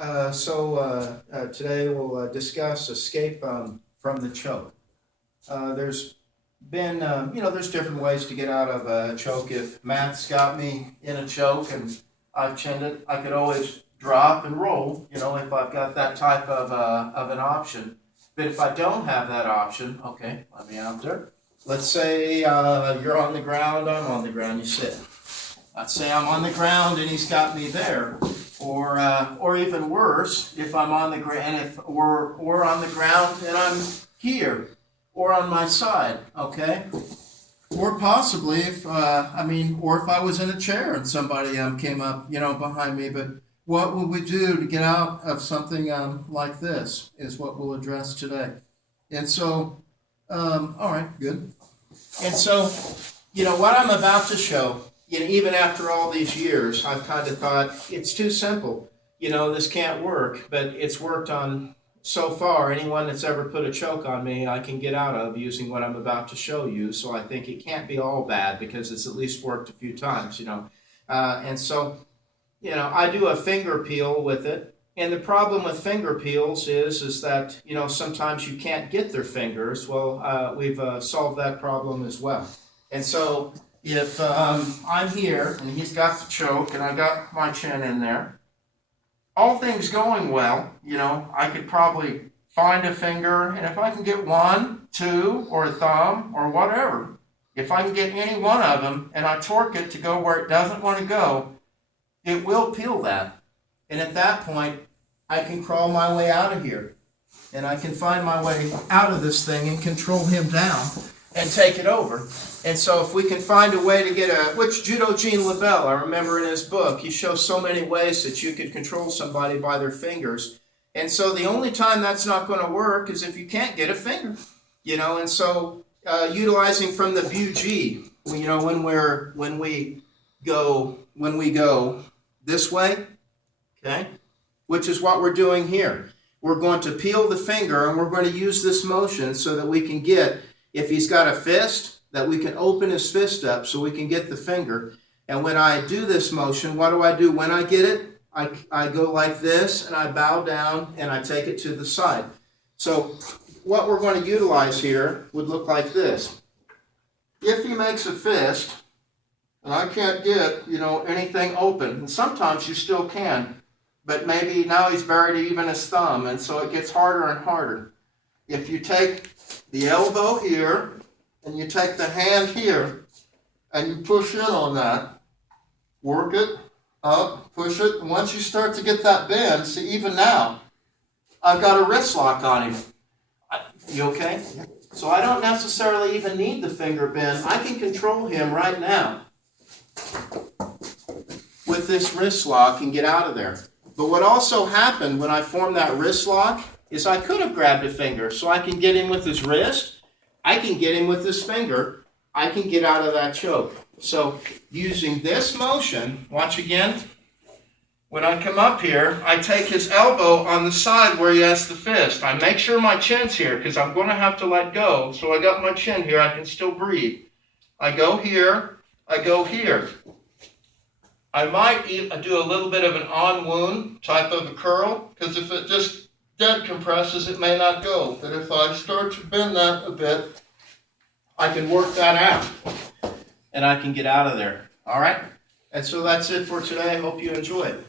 Today we'll discuss escape from the choke. There's been, there's different ways to get out of a choke. If Matt's got me in a choke and I've chinned it, I could always drop and roll, if I've got that type of an option. But if I don't have that option, okay, let me out there. Let's say you're on the ground, I'm on the ground, you sit. Let's say I'm on the ground and he's got me there. Or even worse, if I'm on the ground, or on the ground and I'm here, or on my side, okay? Or possibly if I was in a chair and somebody came up, behind me. But what would we do to get out of something like this is what we'll address today. And so, all right, good. And so, what I'm about to show. Even after all these years, I've kind of thought it's too simple. This can't work, but it's worked on so far. Anyone that's ever put a choke on me, I can get out of using what I'm about to show you. So I think it can't be all bad because it's at least worked a few times, And so, I do a finger peel with it. And the problem with finger peels is that, sometimes you can't get their fingers. Well, we've solved that problem as well. And so, if I'm here and he's got the choke and I got my chin in there, all things going well, I could probably find a finger, and if I can get one, two, or a thumb, or whatever, if I can get any one of them and I torque it to go where it doesn't want to go, it will peel that. And at that point, I can crawl my way out of here. And I can find my way out of this thing and control him down and take it over. And so if we can find a way to get which Judo Gene LaBelle, I remember in his book, he shows so many ways that you could control somebody by their fingers. And so the only time that's not going to work is if you can't get a finger, and so utilizing from the view G, when we go this way, okay, which is what we're doing here. We're going to peel the finger and we're going to use this motion so that we can get, if he's got a fist, that we can open his fist up so we can get the finger. And when I do this motion, what do I do when I get it? I go like this and I bow down and I take it to the side. So what we're going to utilize here would look like this. If he makes a fist and I can't get, anything open, and sometimes you still can, but maybe now he's buried even his thumb, and so it gets harder and harder. If you take the elbow here, and you take the hand here, and you push in on that, work it up, push it, and once you start to get that bend, see, even now, I've got a wrist lock on him. You okay? So I don't necessarily even need the finger bend. I can control him right now with this wrist lock and get out of there. But what also happened when I formed that wrist lock is I could have grabbed a finger, so I can get him with his wrist, I can get him with his finger, I can get out of that choke. So using this motion, watch again, when I come up here, I take his elbow on the side where he has the fist. I make sure my chin's here because I'm going to have to let go. So I got my chin here, I can still breathe. I go here, I go here. I might do a little bit of an on-wound type of a curl, because if it just dead compresses, it may not go. But if I start to bend that a bit, I can work that out and I can get out of there. All right? And so that's it for today. I hope you enjoy it.